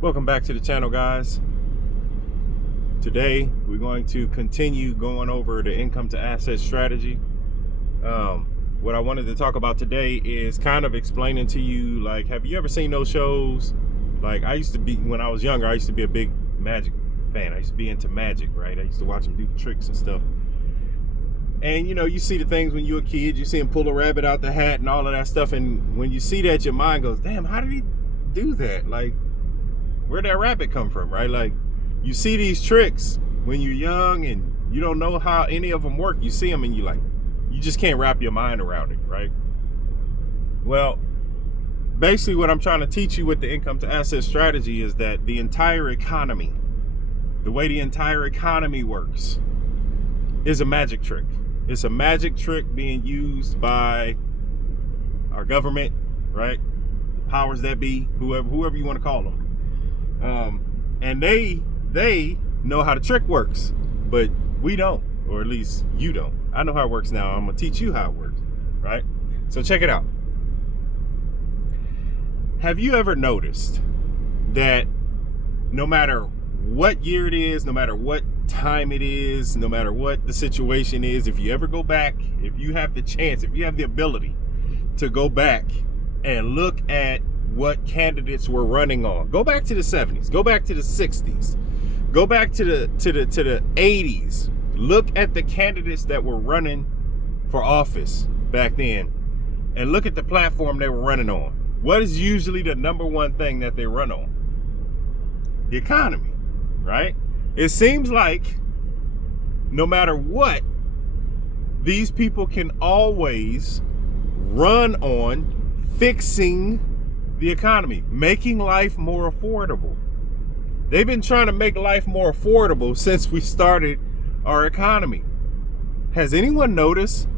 Welcome back to the channel, guys. Today we're going to continue going over the income to asset strategy. What I wanted to talk about today is kind of explaining to you, like, have you ever seen those shows? Like, I used to be, when I was younger, I used to be a big magic fan. I used to be into magic, right? I used to watch them do tricks and stuff. And you know, you see the things when you're a kid, you see him pull a rabbit out the hat and all of that stuff. And when you see that, your mind goes, damn, how did he do that? Like, where'd that rabbit come from, right? Like, you see these tricks when you're young and you don't know how any of them work. You see them and you just can't wrap your mind around it, right? Well, basically what I'm trying to teach you with the income to asset strategy is that the entire economy, the way the entire economy works, is a magic trick. It's a magic trick being used by our government, right? The powers that be, whoever you want to call them. And they know how the trick works, but we don't, or at least you don't. I know how it works now. I'm gonna teach you how it works, right? So check it out. Have you ever noticed that no matter what year it is, no matter what time it is, no matter what the situation is, if you ever go back, if you have the chance, if you have the ability to go back and look at what candidates were running on, go back to the 70s, go back to the 60s, go back to the 80s, look at the candidates that were running for office back then and look at the platform they were running on. What is usually the number one thing that they run on? The economy, right? It seems like no matter what, these people can always run on fixing the economy, making life more affordable. They've been trying to make life more affordable since we started our economy. Has anyone noticed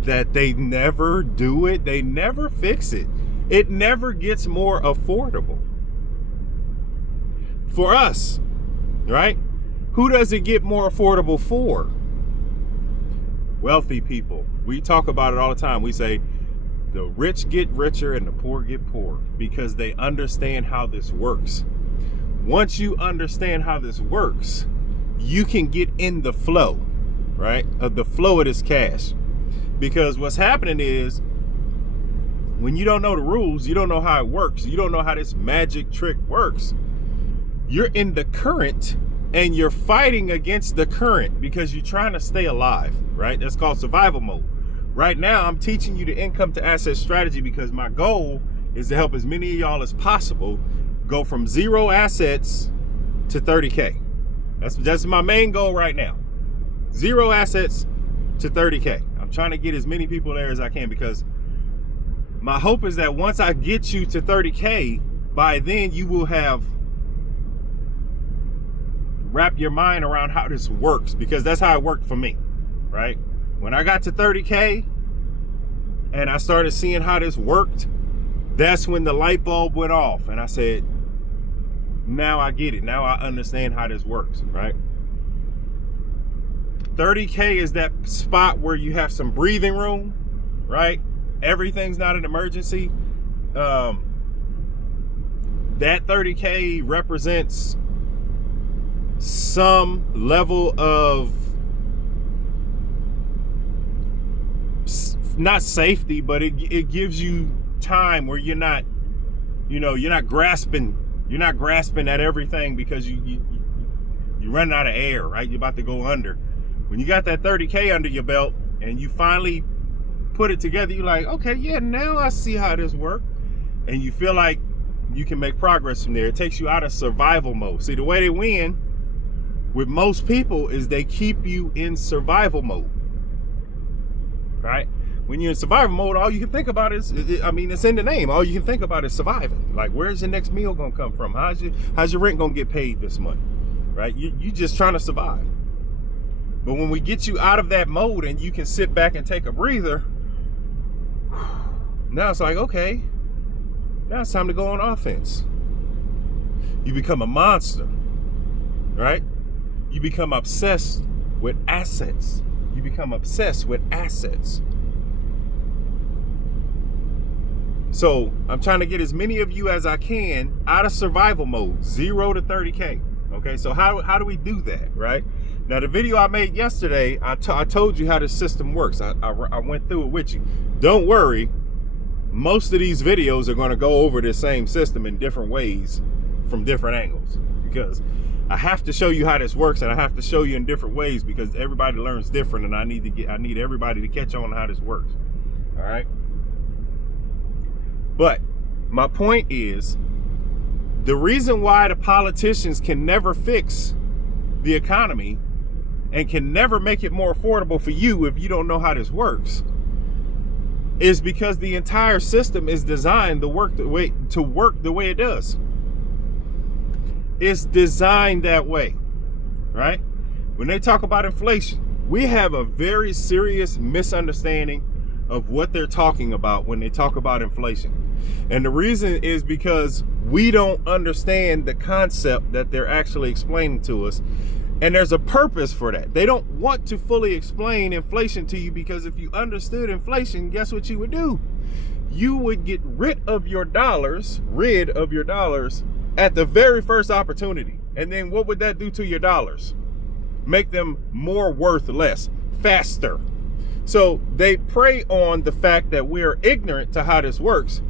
that they never do it? They never fix it. It never gets more affordable. For us, right? Who does it get more affordable for? Wealthy people. We talk about it all the time. We say, the rich get richer and the poor get poorer because they understand how this works. Once you understand how this works, you can get in the flow, right? Of the flow of this cash. Because what's happening is when you don't know the rules, you don't know how it works, you don't know how this magic trick works, you're in the current and you're fighting against the current because you're trying to stay alive, right? That's called survival mode. Right now, I'm teaching you the income to asset strategy because my goal is to help as many of y'all as possible go from 0 assets to 30K. That's my main goal right now. 0 assets to 30K. I'm trying to get as many people there as I can because my hope is that once I get you to 30K, by then you will have wrapped your mind around how this works, because that's how it worked for me, right? When I got to 30K and I started seeing how this worked, that's when the light bulb went off and I said, now I get it. Now I understand how this works, right? 30K is that spot where you have some breathing room, right? Everything's not an emergency. That 30K represents some level of not safety, but it gives you time where you're not grasping at everything because you're running out of air, right? You're about to go under. When you got that 30K under your belt and you finally put it together, you're like, okay, yeah, now I see how this works. And you feel like you can make progress from there. It takes you out of survival mode. See, the way they win with most people is they keep you in survival mode, right? When you're in survival mode, all you can think about is, it's in the name. All you can think about is surviving. Like, where's your next meal gonna come from? How's your rent gonna get paid this month, right? You just trying to survive. But when we get you out of that mode and you can sit back and take a breather, now it's like, okay, now it's time to go on offense. You become a monster, right? You become obsessed with assets. You become obsessed with assets. So I'm trying to get as many of you as I can out of survival mode, 0 to 30K. Okay, so how do we do that, right? Now, the video I made yesterday, I told you how the system works. I went through it with you. Don't worry, most of these videos are going to go over the same system in different ways from different angles, because I have to show you how this works, and I have to show you in different ways because everybody learns different, and I need everybody to catch on how this works. All right. But my point is, the reason why the politicians can never fix the economy and can never make it more affordable for you if you don't know how this works is because the entire system is designed to work the way it does. It's designed that way, right? When they talk about inflation, we have a very serious misunderstanding of what they're talking about when they talk about inflation. And the reason is because we don't understand the concept that they're actually explaining to us. And there's a purpose for that. They don't want to fully explain inflation to you, because if you understood inflation, guess what you would do? You would get rid of your dollars at the very first opportunity. And then what would that do to your dollars? Make them more worth less, faster. So they prey on the fact that we're ignorant to how this works,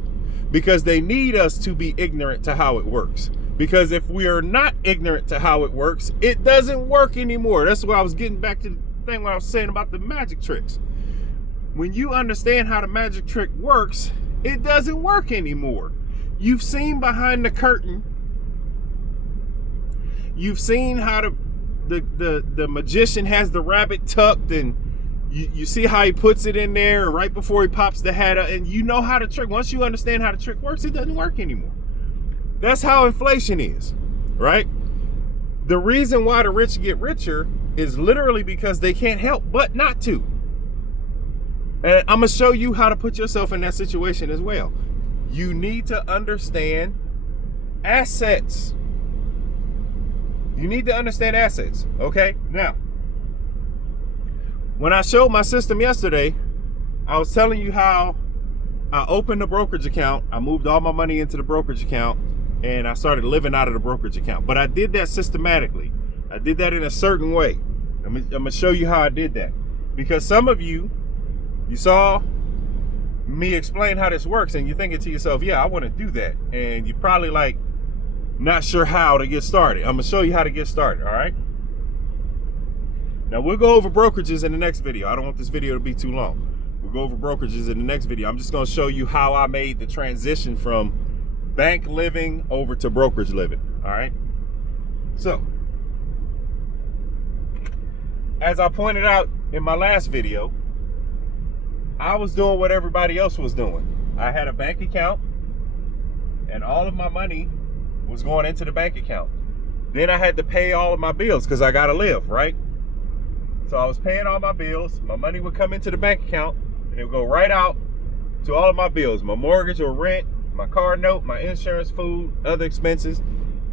because they need us to be ignorant to how it works. Because if we are not ignorant to how it works, it doesn't work anymore. That's why I was getting back to the thing when I was saying about the magic tricks. When you understand how the magic trick works, it doesn't work anymore. You've seen behind the curtain. You've seen how the magician has the rabbit tucked, and you see how he puts it in there right before he pops the hat up, and you know how the trick. Once you understand how the trick works, it doesn't work anymore. That's how inflation is, right? The reason why the rich get richer is literally because they can't help but not to. And I'm going to show you how to put yourself in that situation as well. You need to understand assets. You need to understand assets, okay? Now, when I showed my system yesterday, I was telling you how I opened a brokerage account. I moved all my money into the brokerage account, and I started living out of the brokerage account. But I did that systematically. I did that in a certain way. I'm going to show you how I did that. Because some of you saw me explain how this works, and you're thinking to yourself, yeah, I want to do that. And you're probably like, not sure how to get started. I'm going to show you how to get started, all right? Now, we'll go over brokerages in the next video. I don't want this video to be too long. We'll go over brokerages in the next video. I'm just going to show you how I made the transition from bank living over to brokerage living, all right? So, as I pointed out in my last video, I was doing what everybody else was doing. I had a bank account, and all of my money was going into the bank account. Then I had to pay all of my bills because I got to live, right? So I was paying all my bills. My money would come into the bank account, and it would go right out to all of my bills, my mortgage or rent, my car note, my insurance, food, other expenses.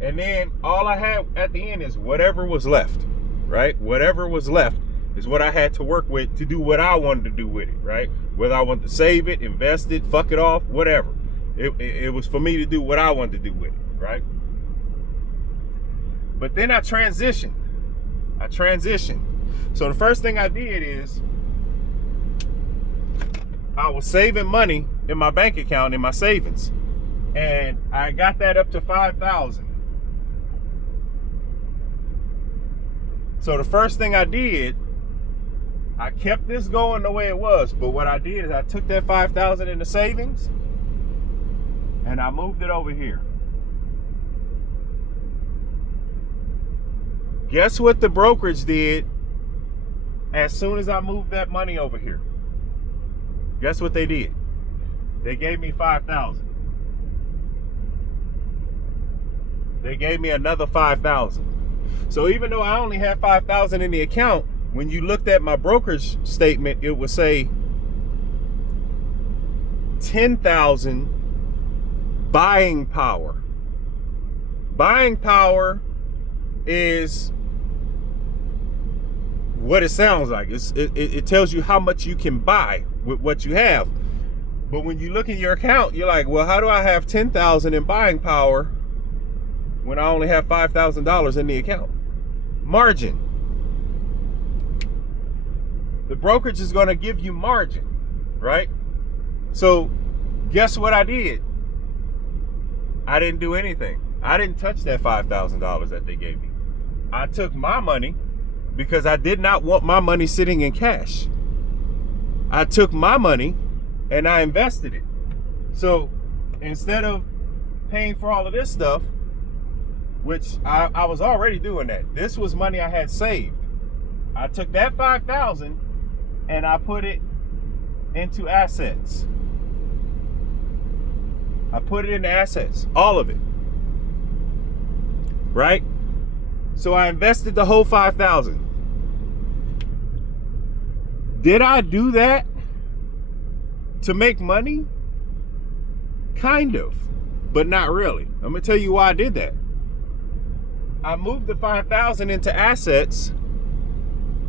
And then all I had at the end is whatever was left, right? Whatever was left is what I had to work with to do what I wanted to do with it, right? Whether I wanted to save it, invest it, fuck it off, whatever. It was for me to do what I wanted to do with it, right? But then I transitioned. So the first thing I did is I was saving money in my bank account, in my savings. And I got that up to $5,000. So the first thing I did, I kept this going the way it was. But what I did is I took that $5,000 in the savings and I moved it over here. Guess what the brokerage did as soon as I moved that money over here? Guess what they did? They gave me $5,000. They gave me another $5,000. So even though I only had $5,000 in the account, when you looked at my brokerage statement, it would say $10,000 buying power. Buying power is what it sounds like. It tells you how much you can buy with what you have. But when you look in your account, you're like, well, how do I have $10,000 in buying power when I only have $5,000 in the account? Margin. The brokerage is going to give you margin, right? So guess what I did? I didn't do anything. I didn't touch that $5,000 that they gave me. I took my money because I did not want my money sitting in cash. I took my money and I invested it. So instead of paying for all of this stuff, which I was already doing that. This was money I had saved. I took that $5,000 and I put it into assets. I put it into assets, all of it. Right? So I invested the whole $5,000. Did I do that to make money? Kind of, but not really. I'm gonna tell you why I did that. I moved the $5,000 into assets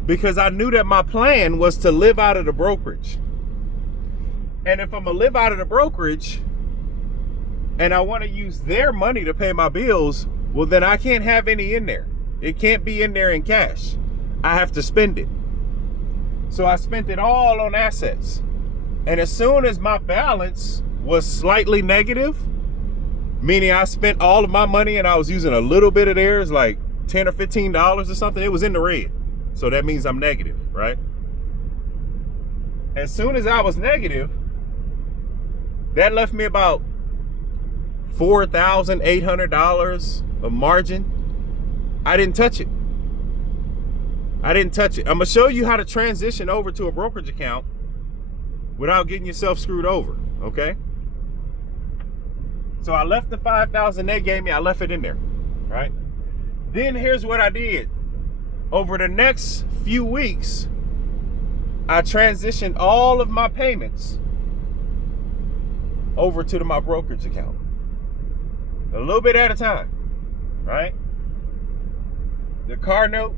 because I knew that my plan was to live out of the brokerage. And if I'm gonna live out of the brokerage and I want to use their money to pay my bills, well, then I can't have any in there. It can't be in there in cash. I have to spend it. So I spent it all on assets. And as soon as my balance was slightly negative, meaning I spent all of my money and I was using a little bit of theirs, like $10 or $15 or something, it was in the red. So that means I'm negative, right? As soon as I was negative, that left me about $4,800 of margin. I didn't touch it. I'm gonna show you how to transition over to a brokerage account without getting yourself screwed over, okay? So I left the $5,000 they gave me, I left it in there, right? Then here's what I did. Over the next few weeks, I transitioned all of my payments over to my brokerage account. A little bit at a time, right? The car note,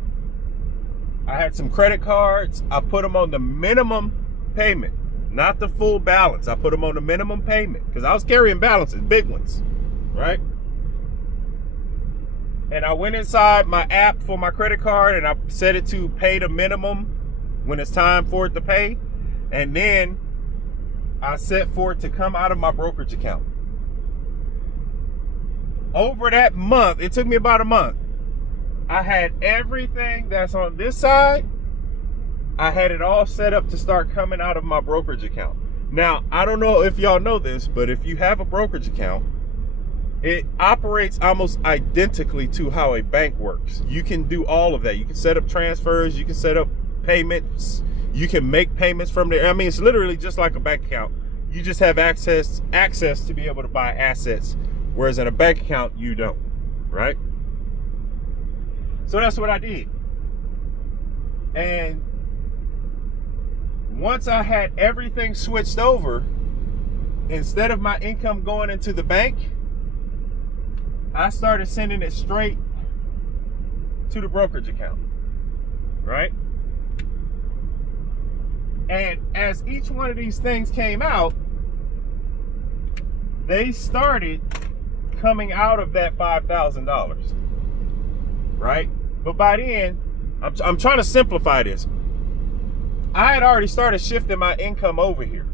I had some credit cards. I put them on the minimum payment, not the full balance. I put them on the minimum payment because I was carrying balances, big ones, right? And I went inside my app for my credit card and I set it to pay the minimum when it's time for it to pay. And then I set for it to come out of my brokerage account. Over that month, it took me about a month. I had everything that's on this side, I had it all set up to start coming out of my brokerage account. Now, I don't know if y'all know this, but if you have a brokerage account, it operates almost identically to how a bank works. You can do all of that. You can set up transfers, you can set up payments, you can make payments from there. I mean, it's literally just like a bank account. You just have access to be able to buy assets, whereas in a bank account, you don't, right? So that's what I did. And once I had everything switched over, instead of my income going into the bank, I started sending it straight to the brokerage account, right? And as each one of these things came out, they started coming out of that $5,000, right? But by then, I'm trying to simplify this. I had already started shifting my income over here.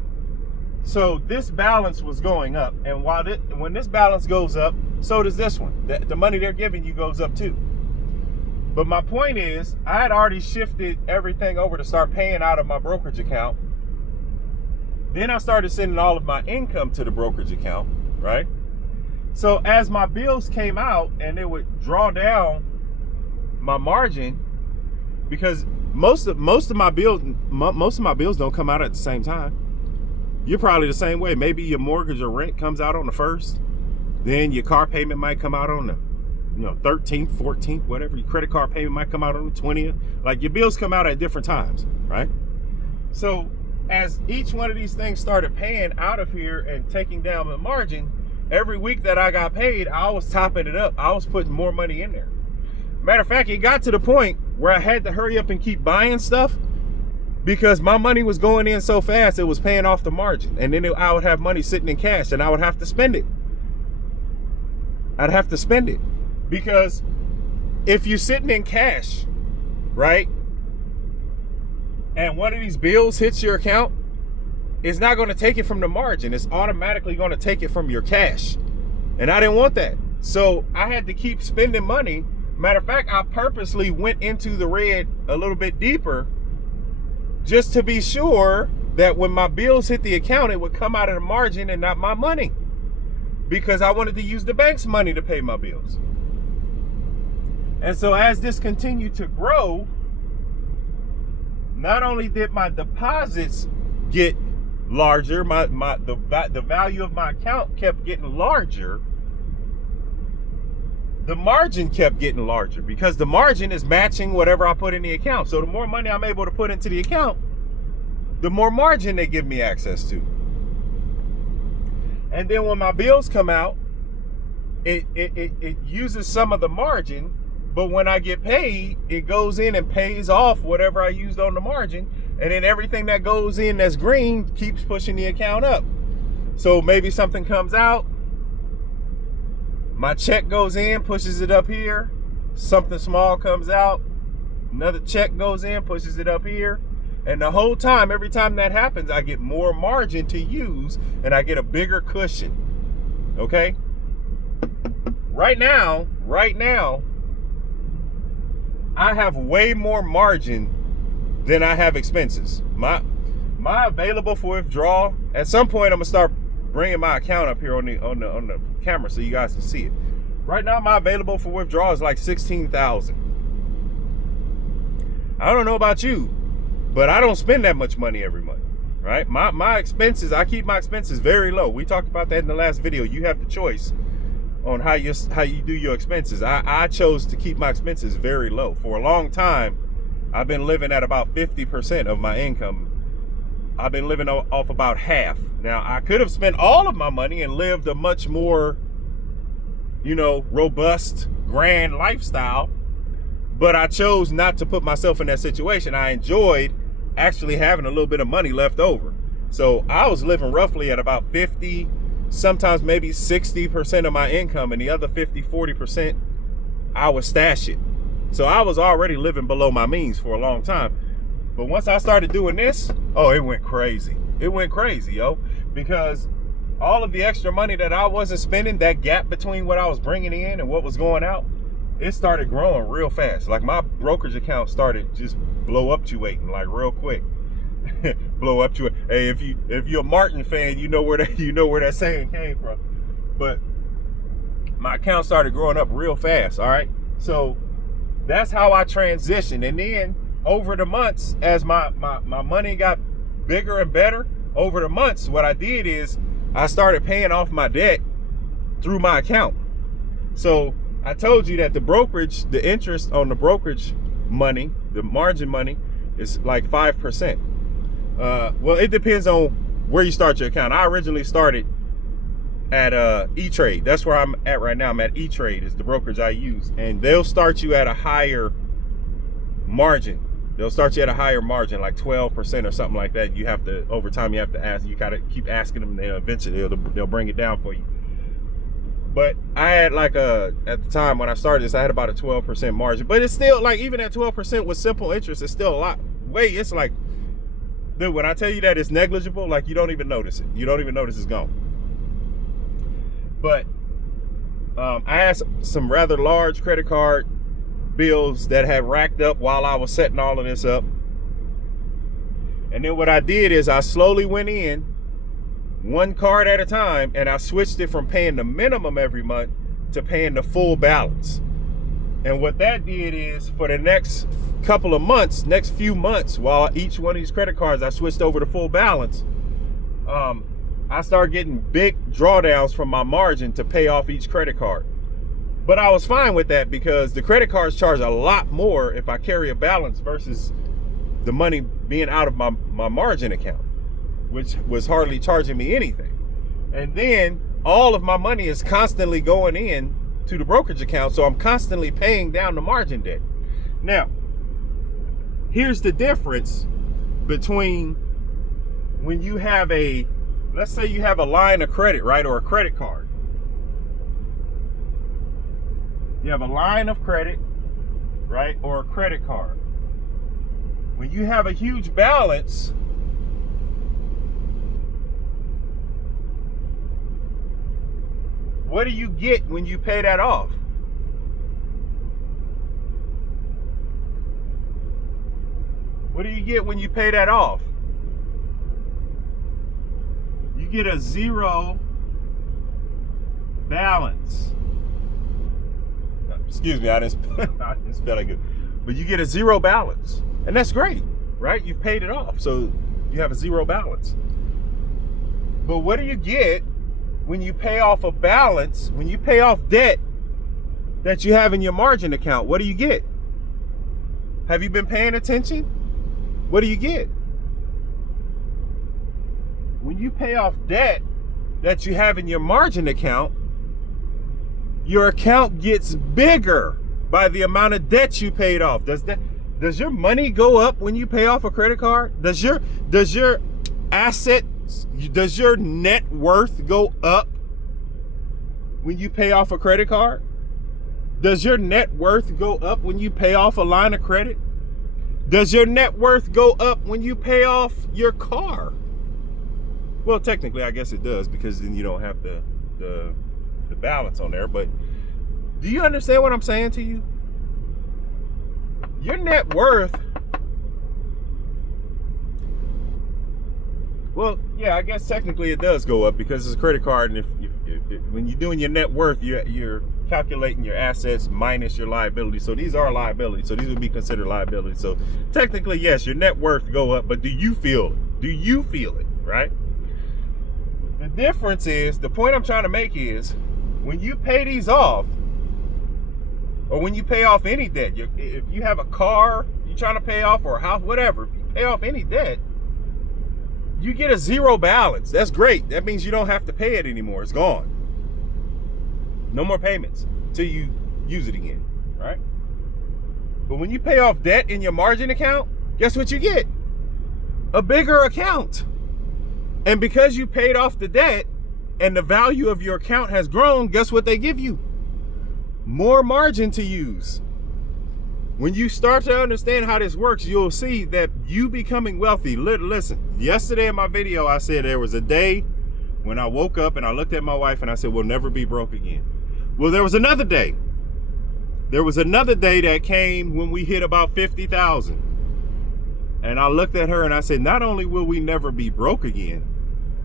So this balance was going up. And when this balance goes up, so does this one. The money they're giving you goes up too. But my point is, I had already shifted everything over to start paying out of my brokerage account. Then I started sending all of my income to the brokerage account, right? So as my bills came out and it would draw down my margin, because most of my bills don't come out at the same time. You're probably the same way. Maybe your mortgage or rent comes out on the 1st, then your car payment might come out on the 13th, 14th, whatever. Your credit card payment might come out on the 20th. Like, your bills come out at different times, right? So as each one of these things started paying out of here and taking down the margin, every week that I got paid, I was topping it up. I was putting more money in there. Matter of fact, it got to the point where I had to hurry up and keep buying stuff because my money was going in so fast, it was paying off the margin. And then I would have money sitting in cash and I would have to spend it. I'd have to spend it. Because if you're sitting in cash, right, and one of these bills hits your account, it's not going to take it from the margin. It's automatically going to take it from your cash. And I didn't want that. So I had to keep spending money. Matter of fact, I purposely went into the red a little bit deeper just to be sure that when my bills hit the account, it would come out of the margin and not my money. Because I wanted to use the bank's money to pay my bills. And so as this continued to grow, not only did my deposits get larger, the value of my account kept getting larger, the margin kept getting larger because the margin is matching whatever I put in the account. So the more money I'm able to put into the account, the more margin they give me access to. And then when my bills come out, it uses some of the margin, but when I get paid, it goes in and pays off whatever I used on the margin. And then everything that goes in that's green keeps pushing the account up. So maybe something comes out, my check goes in, pushes it up here. Something small comes out, another check goes in, pushes it up here. And the whole time, every time that happens, I get more margin to use and I get a bigger cushion. Okay? Right now, I have way more margin than I have expenses. My available for withdrawal, at some point I'm gonna start bringing my account up here on the camera so you guys can see it. Right now my available for withdrawal is like 16,000. I don't know about you, but I don't spend that much money every month, right? My expenses, I keep my expenses very low. We talked about that in the last video. You have the choice on how you do your expenses. I chose to keep my expenses very low. For a long time, I've been living at about 50% of my income. I've been living off about half. Now, I could have spent all of my money and lived a much more, robust, grand lifestyle, but I chose not to put myself in that situation. I enjoyed actually having a little bit of money left over. So I was living roughly at about 50, sometimes maybe 60% of my income, and the other 40%, I would stash it. So I was already living below my means for a long time. But once I started doing this, it went crazy. It went crazy, because all of the extra money that I wasn't spending, that gap between what I was bringing in and what was going out, it started growing real fast. Like my brokerage account started just blow-up-tuating like real quick. Blow-up-tuating. Hey, if you're a Martin fan, you know where that saying came from. But my account started growing up real fast. All right, so that's how I transitioned. And then over the months, as my money got bigger and better, over the months, what I did is I started paying off my debt through my account. So I told you that the interest on the brokerage money, the margin money, is like 5%. Well, it depends on where you start your account. I originally started at E-Trade. That's where I'm at right now. I'm at E-Trade. It's the brokerage I use. And they'll start you at a higher margin. They'll start you at a higher margin, like 12% or something like that. You have to, over time, you have to ask. You gotta keep asking them, and eventually they'll bring it down for you. But I had at the time when I started this, I had about a 12% margin. But it's still like, even at 12% with simple interest, it's still a lot. It's like, dude, when I tell you that it's negligible, like you don't even notice it. You don't even notice it's gone. But I had some rather large credit card bills that had racked up while I was setting all of this up. And then what I did is I slowly went in one card at a time, and I switched it from paying the minimum every month to paying the full balance. And what that did is, for the next few months, while each one of these credit cards I switched over to full balance, I started getting big drawdowns from my margin to pay off each credit card. But I was fine with that because the credit cards charge a lot more if I carry a balance versus the money being out of my margin account, which was hardly charging me anything. And then all of my money is constantly going in to the brokerage account, so I'm constantly paying down the margin debt. Now, here's the difference between when you have let's say you have a line of credit, right? Or a credit card. You have a line of credit, right? Or a credit card. When you have a huge balance, what do you get when you pay that off? What do you get when you pay that off? You get a zero balance. Excuse me, I didn't spell it good. But you get a zero balance. And that's great, right? You've paid it off, so you have a zero balance. But what do you get when you pay off a balance, when you pay off debt that you have in your margin account? What do you get? Have you been paying attention? What do you get? When you pay off debt that you have in your margin account, your account gets bigger by the amount of debt you paid off. Does your money go up when you pay off a credit card? Does your assets, does your net worth go up when you pay off a credit card? Does your net worth go up when you pay off a line of credit? Does your net worth go up when you pay off your car? Well, technically, I guess it does, because then you don't have the balance on there. But do you understand what I'm saying to you? Your net worth, well, yeah, I guess technically it does go up because it's a credit card, and if when you're doing your net worth, you're calculating your assets minus your liabilities. So these are liabilities. So these would be considered liabilities. So technically, yes, your net worth go up, but do you feel it? Do you feel it, right? The difference is, the point I'm trying to make is, when you pay these off, or when you pay off any debt, if you have a car you're trying to pay off, or a house, whatever, if you pay off any debt, you get a zero balance. That's great. That means you don't have to pay it anymore. It's gone. No more payments till you use it again, right? But when you pay off debt in your margin account, guess what you get? A bigger account. And because you paid off the debt and the value of your account has grown, guess what they give you? More margin to use. When you start to understand how this works, you'll see that you becoming wealthy. Listen, yesterday in my video, I said there was a day when I woke up and I looked at my wife and I said, we'll never be broke again. Well, there was another day. There was another day that came when we hit about 50,000. And I looked at her and I said, not only will we never be broke again,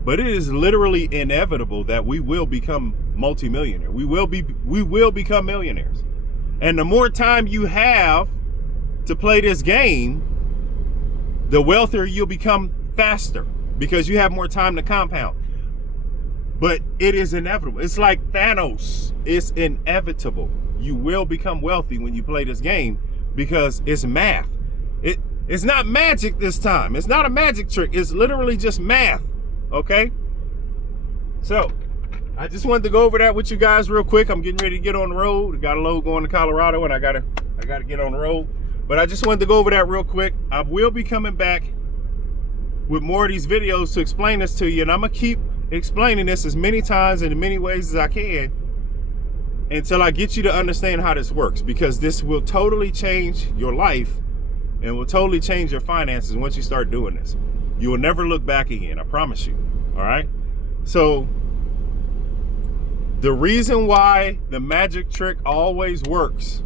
but it is literally inevitable that we will become multimillionaire. We will become millionaires. And the more time you have to play this game, the wealthier you'll become faster, because you have more time to compound. But it is inevitable. It's like Thanos. It's inevitable. You will become wealthy when you play this game, because it's math. It's not magic this time. It's not a magic trick. It's literally just math. Okay? So, I just wanted to go over that with you guys real quick. I'm getting ready to get on the road. I got a load going to Colorado, and I gotta get on the road. But I just wanted to go over that real quick. I will be coming back with more of these videos to explain this to you, and I'm gonna keep explaining this as many times and in many ways as I can until I get you to understand how this works, because this will totally change your life and will totally change your finances once you start doing this. You will never look back again, I promise you. All right? So the reason why the magic trick always works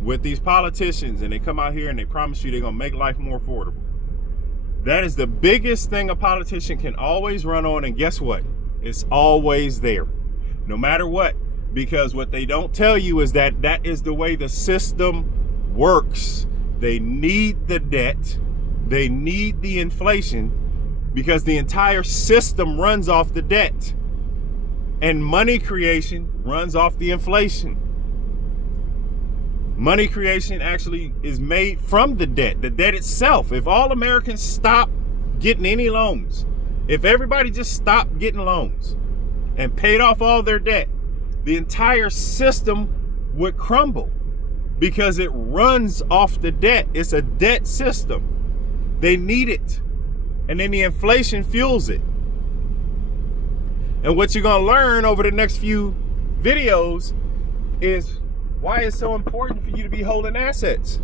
with these politicians, and they come out here and they promise you they're gonna make life more affordable, that is the biggest thing a politician can always run on. And guess what? It's always there, no matter what. Because what they don't tell you is that that is the way the system works. They need the debt. They need the inflation, because the entire system runs off the debt. And money creation runs off the inflation. Money creation actually is made from the debt itself. If all Americans stop getting any loans, if everybody just stopped getting loans and paid off all their debt, the entire system would crumble, because it runs off the debt. It's a debt system. They need it. And then the inflation fuels it. And what you're going to learn over the next few videos is why it's so important for you to be holding assets.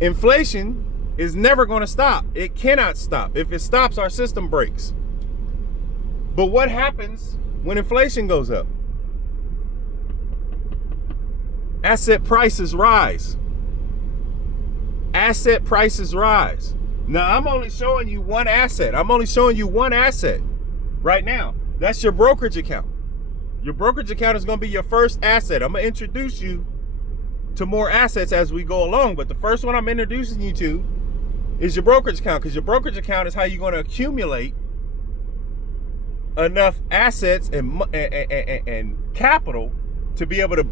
Inflation is never going to stop. It cannot stop. If it stops, our system breaks. But what happens when inflation goes up? Asset prices rise. Asset prices rise. Now, I'm only showing you one asset. I'm only showing you one asset right now. That's your brokerage account. Your brokerage account is going to be your first asset. I'm going to introduce you to more assets as we go along. But the first one I'm introducing you to is your brokerage account, because your brokerage account is how you're going to accumulate enough assets and capital to be able to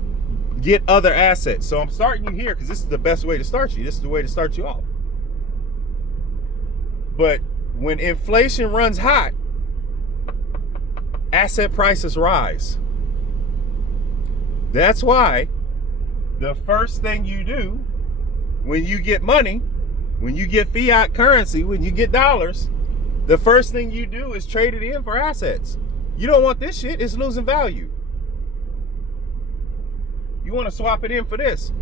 get other assets. So I'm starting you here because this is the best way to start you. This is the way to start you off. But when inflation runs hot, asset prices rise. That's why the first thing you do when you get money, when you get fiat currency, when you get dollars, the first thing you do is trade it in for assets. You don't want this shit. It's losing value. You want to swap it in for this.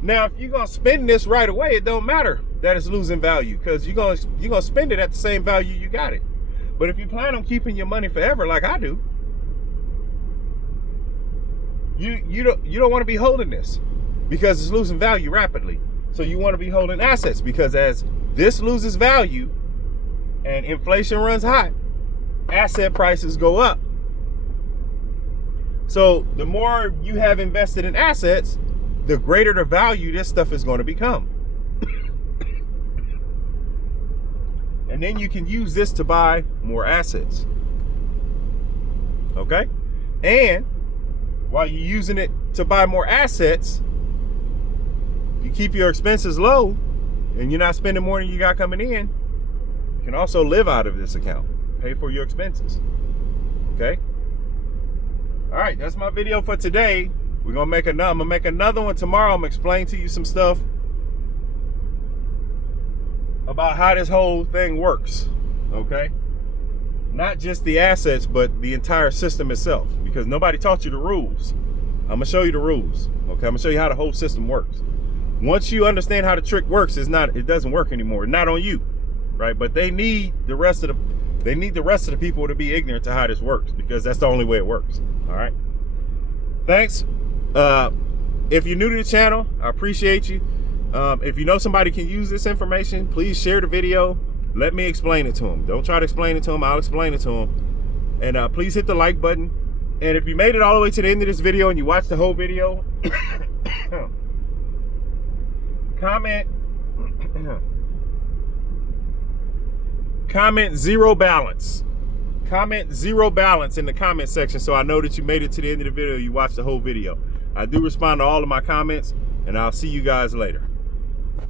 Now, if you're going to spend this right away, it don't matter that it's losing value, because you're going to spend it at the same value you got it. But if you plan on keeping your money forever, like I do, you don't want to be holding this because it's losing value rapidly. So you want to be holding assets, because as this loses value and inflation runs hot, asset prices go up. So the more you have invested in assets, the greater the value this stuff is going to become. And then you can use this to buy more assets. Okay? And while you're using it to buy more assets, you keep your expenses low and you're not spending more than you got coming in. You can also live out of this account, pay for your expenses. Okay? All right, that's my video for today. I'm gonna make another one tomorrow. I'm gonna explain to you some stuff about how this whole thing works. Okay? Not just the assets, but the entire system itself, because nobody taught you the rules. I'm gonna show you the rules. Okay, I'm gonna show you how the whole system works. Once you understand how the trick works, it doesn't work anymore. Not on you, right? But they need the rest of the people to be ignorant to how this works, because that's the only way it works. All right. Thanks. If you're new to the channel, I appreciate you. If you know somebody can use this information, please share the video. Let me explain it to them. Don't try to explain it to them. I'll explain it to them. And please hit the like button. And if you made it all the way to the end of this video and you watched the whole video, comment zero balance. Comment zero balance in the comment section so I know that you made it to the end of the video. You watched the whole video. I do respond to all of my comments, and I'll see you guys later.